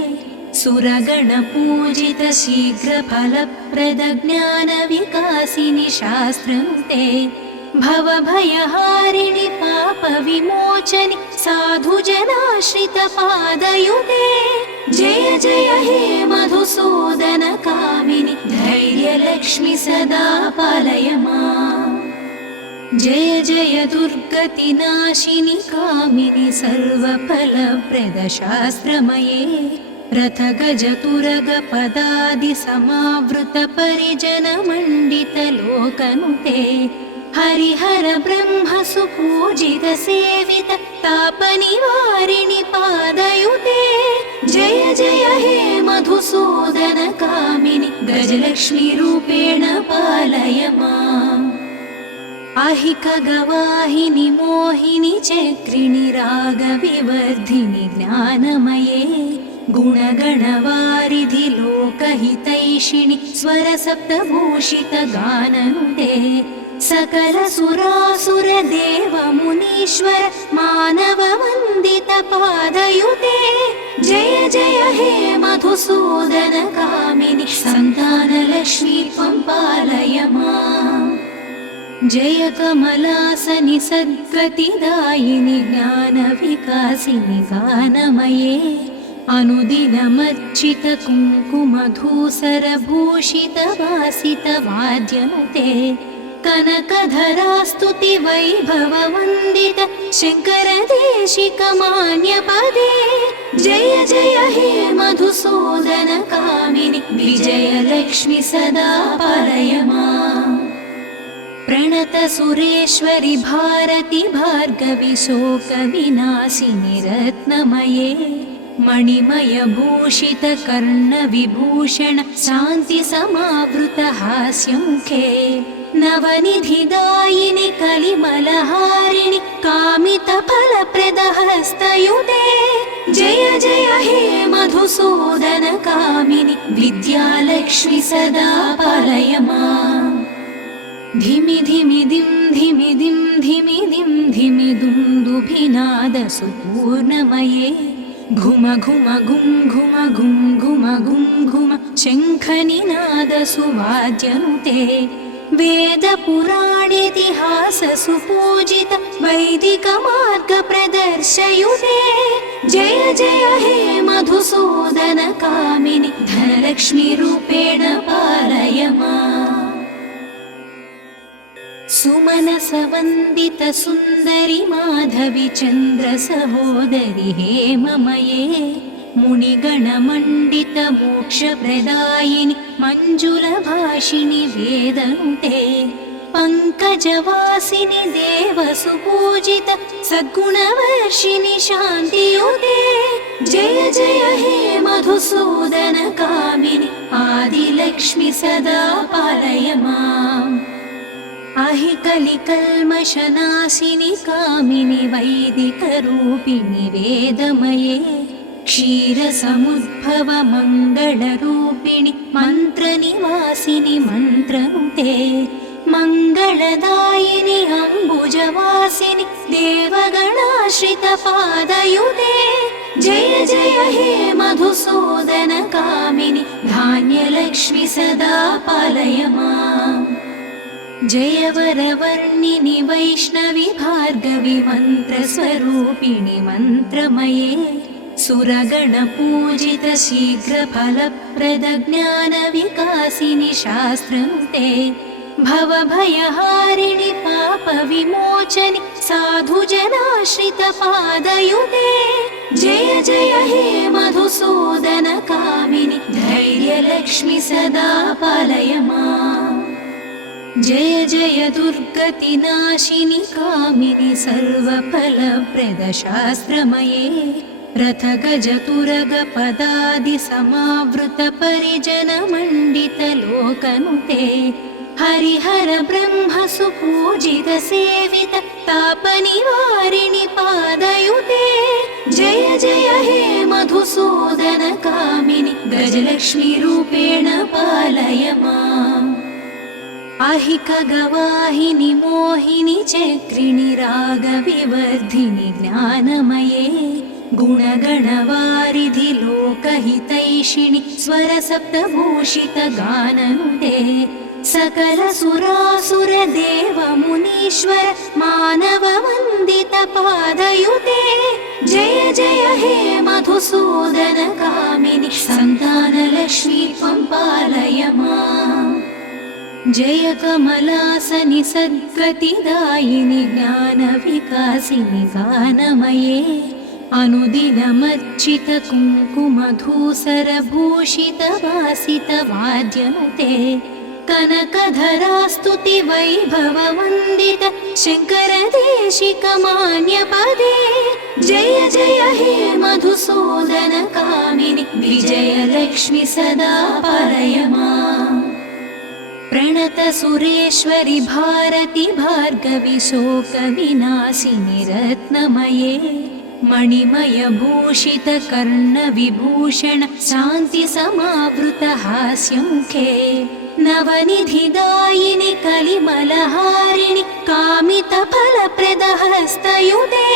सुरगणपूजित शीघ्रफलप्रद ज्ञानविकासिनि शास्त्रनुते भवभयहारिणि पापविमोचनि साधुजनाश्रितपादयुते जय जय हे मधुसूदन कामिनि धैर्यलक्ष्मि सदा पालय माम् जय जय दुर्गतिनाशिनि कामिनि सर्वफलप्रद शास्त्रमये रथगजतुरगपदादि समावृत परिजनमण्डित लोकनुते हरिहर ब्रह्म सुपूजित सेवित तापनिवारिणि पादयुते जय जय हे मधुसूदन कामिनि गजलक्ष्मी रूपेण पालय माम् अहिकगवाहिनि मोहिनि चक्रिणि रागविवर्धिनि ज्ञानमये गुणगणवारिधि लोकहितैषिणि स्वरसप्तभूषित गाननुते सकल सुरासुर देव मुनीश्वर मानव वन्दित पादयुते जय जय हे मधुसूदन कामिनि सन्तानलक्ष्मी त्वं पालय माम् जय कमलासनि सद्गतिदायिनि ज्ञानविकासिनि गानमये अनुदिनमर्चित कुङ्कुमधूसरभूषित वासित वाद्यनुते कनकधरास्तुति वैभव वन्दित शङ्करदेशिकमान्यपदे जय जय हे मधुसूदन कामिनि विजयलक्ष्मि सदा पालय माम् प्रणत सुरेश्वरि भारति भार्गवि शोकविनाशिनि रत्नमये मणिमय भूषित कर्णविभूषण शान्ति समावृत हास्यमुखे नवनिधिदायिनि कलिमलहारिणि कामितफलप्रद हस्तयुते जय जय हे मधुसूदन कामिनि विद्यालक्ष्मि सदा पालय माम् धिमि धिमि दिं धिमि दिं धिमि दिं धिमि दुन्दुभिनाद सुपूर्णमये घुम घुम घुं घुम घुं घुम घुं घुम शङ्खनिनाद सुवाद्यनुते वेदपुराणेतिहास सुपूजित वैदिकमार्ग प्रदर्शयुते जय जय हे मधुसूदन कामिनि धनलक्ष्मी रूपेण पालय माम् सुमनसवन्दित सुन्दरि माधवि चन्द्र सहोदरि हेममये मुनिगणमण्डित मोक्षप्रदायिनि मञ्जुलभाषिणि वेदनुते पङ्कजवासिनि देवसुपूजित सद्गुणवर्षिणि शान्तियुते जय जय हे मधुसूदन कामिनि आदिलक्ष्मि सदा पालय माम् अहिकलिकल्मषनाशिनि कामिनि वैदिकरूपिणि वेदमये क्षीरसमुद्भव मङ्गलरूपिणि मन्त्रनिवासिनि मन्त्रनुते मङ्गलदायिनि अम्बुजवासिनि देवगणाश्रित पादयुते जय जय हे मधुसूदन कामिनि धान्यलक्ष्मि सदा पालय माम् जय वरवर्णिनि वैष्णवि भार्गवि मन्त्रस्वरूपिणि मन्त्रमये सुरगणपूजित शीघ्रफलप्रद ज्ञानविकासिनि शास्त्रनुते भवभयहारिणि पापविमोचनि साधुजनाश्रित पादयुते जय जय हे मधुसूदन कामिनि धैर्यलक्ष्मि सदा पालय माम् जय जय दुर्गतिनाशिनि कामिनि सर्वफलप्रद शास्त्रमये रथगजतुरगपदादि समावृत परिजनमण्डित लोकनुते हरिहर ब्रह्म सुपूजित सेवित तापनिवारिणि पादयुते जय जय हे मधुसूदन कामिनि गजलक्ष्मी रूपेण पालय माम् अहिकगवाहिनि मोहिनि चक्रिणि रागविवर्धिनि ज्ञानमये गुणगणवारिधि लोकहितैषिणि स्वरसप्तभूषितगाननुते सकलसुरासुरदेवमुनीश्वर मानववन्दितपादयुते जय जय हे मधुसूदनकामिनि सन्तानलक्ष्मी त्वं पालय माम्। जय कमलासनि सद्गतिदायिनि ज्ञानविकासिनि गानमये अनुदिनमर्चितकुङ्कुमधूसरभूषितवासितवाद्यनुते कनकधरास्तुतिवैभववन्दित शङ्करदेशिकमान्यपदे जय जय हे मधुसूदनकामिनि विजयलक्ष्मि सदा पालय माम्। प्रणतसुरेश्वरि भारति भार्गवि शोकविनाशिनि रत्नमये मणिमयभूषितकर्णविभूषण शान्तिसमावृतहास्यमुखे नवनिधिदायिनि कलिमलहारिणि कामितफलप्रदहस्तयुते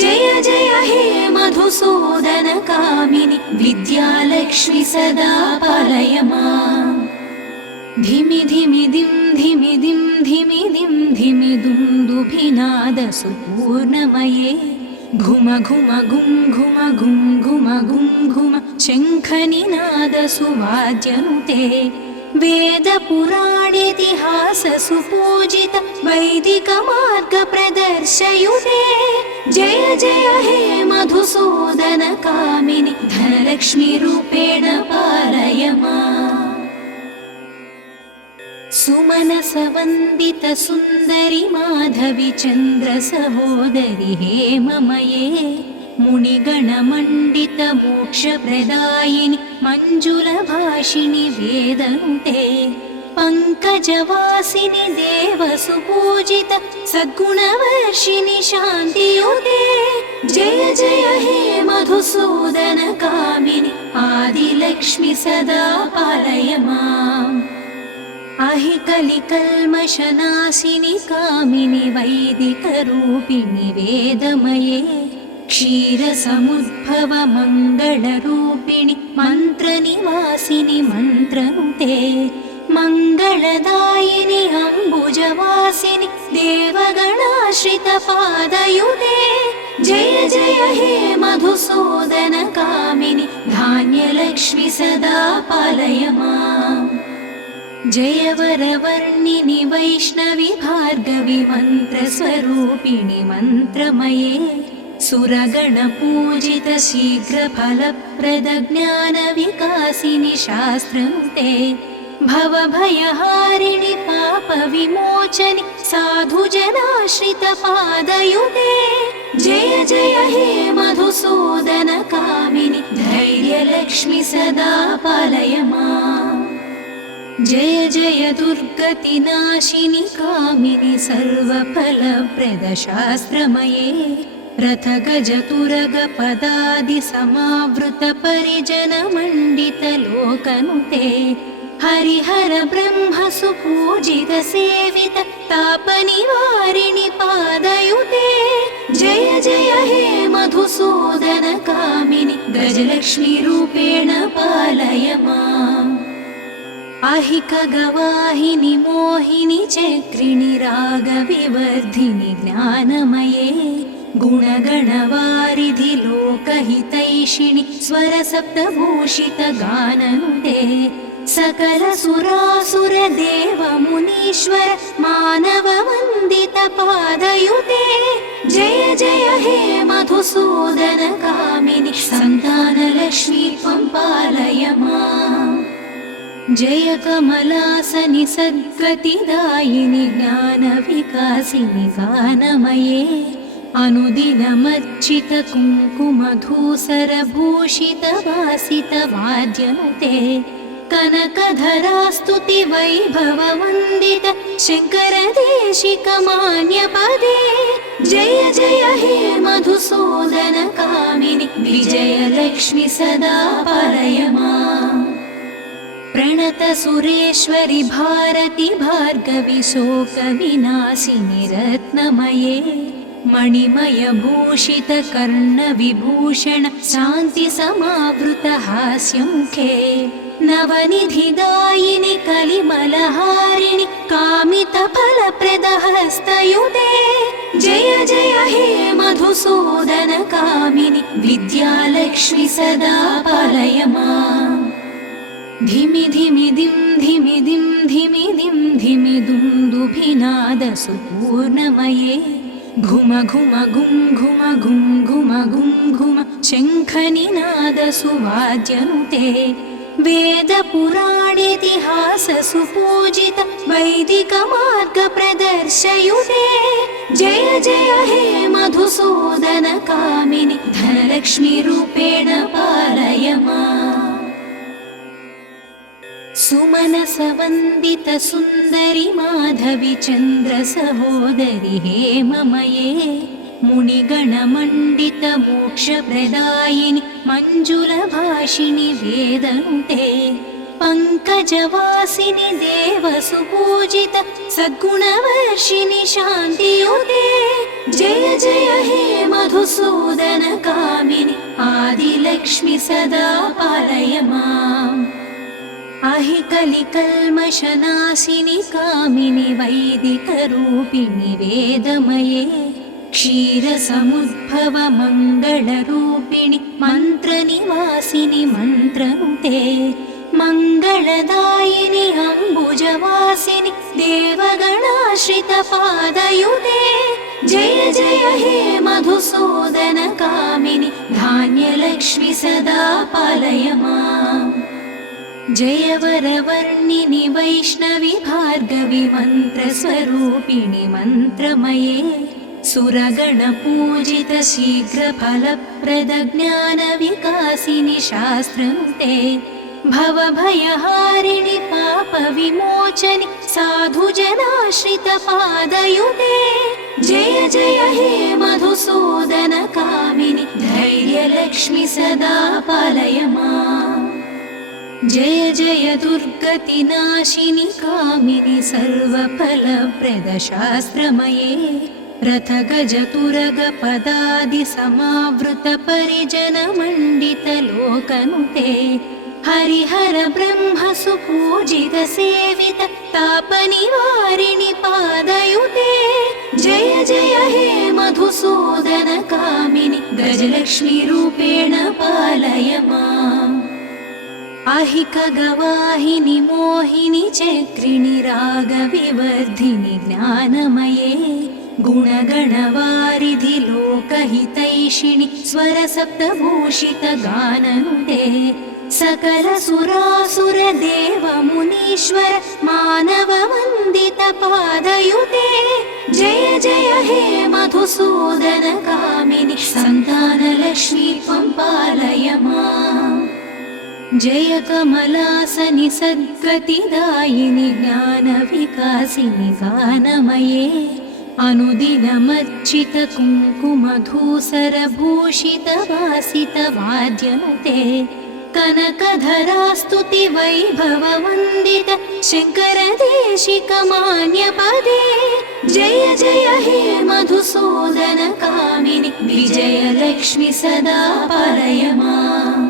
जय जय हे मधुसूदनकामिनि विद्यालक्ष्मि सदा पालय माम्। धिमि धिमि दिं धिमि दिं धिमि दिं धिमि दुन्दुभिनादसुपूर्णमये घुम घुम गुं घुम गुं घुम गुं घुम शङ्खनिनादसुवाद्यनुते वेदपुराणेतिहाससुपूजित वैदिकमार्गप्रदर्शयुते जय जय हे मधुसूदनकामिनि धनलक्ष्मीरूपेण पालय माम्। सुमनसवन्दितसुन्दरि माधवि चन्द्रसहोदरि हेममये मुनिगणमण्डितमोक्षप्रदायिनि मञ्जुलभाषिणि वेदनुते पङ्कजवासिनि देवसुपूजित सद्गुणवर्षिणि शान्तियुते जय जय हे मधुसूदनकामिनि आदिलक्ष्मि सदा पालय माम्। अहिकलिकल्मषनाशिनि कामिनि वैदिकरूपिणि वेदमये क्षीरसमुद्भव मङ्गलरूपिणि मन्त्रनिवासिनि मन्त्रनुते मङ्गलदायिनि अम्बुजवासिनि देवगणाश्रितपादयुते जय जय हे मधुसूदनकामिनि धान्यलक्ष्मि सदा पालय माम्। जय वरवर्णिनि वैष्णवि भार्गवि मन्त्रस्वरूपिणि मन्त्रमये सुरगणपूजित शीघ्रफलप्रदज्ञानविकासिनि शास्त्रनुते भवभयहारिणि पापविमोचनि साधुजनाश्रितपादयुते जय जय हे मधुसूदनकामिनि धैर्यलक्ष्मि सदा पालय माम्। जय जय दुर्गतिनाशिनि कामिनि सर्वफलप्रदशास्त्रमये रथगजतुरगपदादिसमावृतपरिजनमण्डितलोकनुते हरिहर ब्रह्मसुपूजित सेवित तापनिवारिणि पादयुते जय जय हे मधुसूदनकामिनि गजलक्ष्मीरूपेण पालय माम्। अहिकगवाहिनि मोहिनि चक्रिणि रागविवर्धिनि ज्ञानमये गुणगणवारिधि लोकहितैषिणि स्वरसप्तभूषितगाननुते सकलसुरासुरदेवमुनीश्वर मानववन्दितपादयुते जय जय हे मधुसूदनकामिनि सन्तानलक्ष्मी त्वं पालय माम्। जय कमलासनि सद्गतिदायिनि ज्ञानविकासिनि गानमये अनुदिनमर्चितकुङ्कुमधूसरभूषितवासितवाद्यनुते कनकधरास्तुतिवैभववन्दित शङ्करदेशिकमान्यपदे जय जय हे मधुसूदनकामिनि विजयलक्ष्मि सदा पालय माम्। प्रणतसुरेश्वरि भारति भार्गवि शोकविनाशिनि रत्नमये मणिमयभूषितकर्णविभूषण शान्तिसमावृतहास्यमुखे नवनिधिदायिनि कलिमलहारिणि कामितफलप्रदहस्तयुते जय जय हे मधुसूदनकामिनि विद्यालक्ष्मि सदा पालय माम् धिमि धिमि दिं धिमि दिं धिमि दिं धिमि दुन्दुभिनादसुपूर्णमये घुम घुम गुं घुम गुं घुम गुं घुम शङ्खनिनादसुवाद्यनुते वेदपुराणेतिहाससुपूजित वैदिकमार्गप्रदर्शयुते जय जय हे मधुसूदनकामिनि धनलक्ष्मीरूपेण पालय माम् सुमनसवन्दितसुन्दरि माधवि चन्द्रसहोदरि हेममये मुनिगणमण्डितमोक्षप्रदायिनि मञ्जुलभाषिणि वेदनुते पङ्कजवासिनि देवसुपूजित सद्गुणवर्षिणि शान्तियुते जय जय हे मधुसूदनकामिनि आदिलक्ष्मि सदा पालय माम् अहि कलिकल्मषनाशिनि कामिनि वैदिकरूपिणि वेदमये क्षीरसमुद्भव मङ्गलरूपिणि मन्त्रनिवासिनि मन्त्रनुते मङ्गलदायिनि अम्बुजवासिनि देवगणाश्रितपादयुते जय जय हे मधुसूदनकामिनि धान्यलक्ष्मि सदा पालय माम् जय वरवर्णिनि वैष्णवि भार्गवि मन्त्रस्वरूपिणि मन्त्रमये सुरगणपूजित शीघ्रफलप्रदज्ञानविकासिनि शास्त्रनुते भवभयहारिणि पापविमोचनि साधुजनाश्रितपादयुते जय जय हे मधुसूदनकामिनि धैर्यलक्ष्मि सदा पालय माम् जय जय दुर्गतिनाशिनि कामिनि सर्वफलप्रदशास्त्रमये रथगजतुरगपदादिसमावृतपरिजनमण्डितलोकनुते हरिहर ब्रह्मसुपूजित सेवित तापनिवारिणि पादयुते जय जय हे मधुसूदनकामिनि गजलक्ष्मीरूपेण पालय माम् अहि खगवाहिनि मोहिनि चक्रिणि रागविवर्धिनि ज्ञानमये गुणगणवारिधि लोकहितैषिणि स्वरसप्तभूषितगाननुते सकलसुरासुरदेवमुनीश्वर मानववन्दितपादयुते जय जय हे मधुसूदनकामिनि सन्तानलक्ष्मी त्वं पालय माम् जय कमलासनि सद्गतिदायिनि ज्ञानविकासिनि गानमये अनुदिनमर्चित कुङ्कुमधूसरभूषितवासितवाद्यनुते कनकधरास्तुति वैभववन्दित शङ्करदेशिकमान्यपदे जय जय हे मधुसूदनकामिनि विजयलक्ष्मि सदा पालय माम्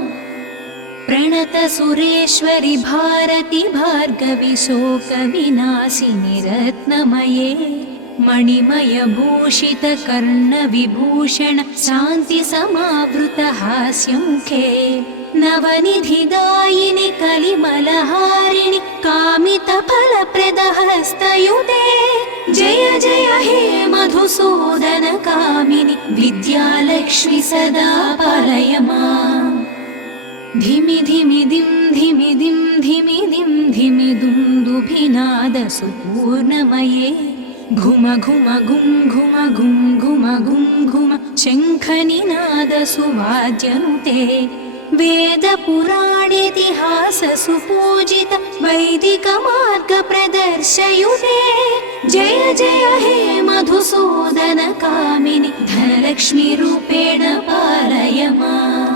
प्रणतसुरेश्वरि भारति भार्गवि शोकविनाशिनि रत्नमये मणिमयभूषितकर्णविभूषण शान्तिसमावृतहास्यमुखे नवनिधिदायिनि कलिमलहारिणि कामितफलप्रदहस्तयुते जय जय हे मधुसूदनकामिनि विद्यालक्ष्मि सदा पालय माम् धिमि धिमि दिं धिमि दिं धिमि दिं धिमि दुन्दुभिनादसुपूर्णमये घुम घुम गुं घुम गुं घुम गुं घुम शङ्खनिनादसुवाद्यनुते वेदपुराणेतिहाससुपूजित वैदिकमार्गप्रदर्शयुते जय जय हे मधुसूदनकामिनि धनलक्ष्मीरूपेण पालय माम्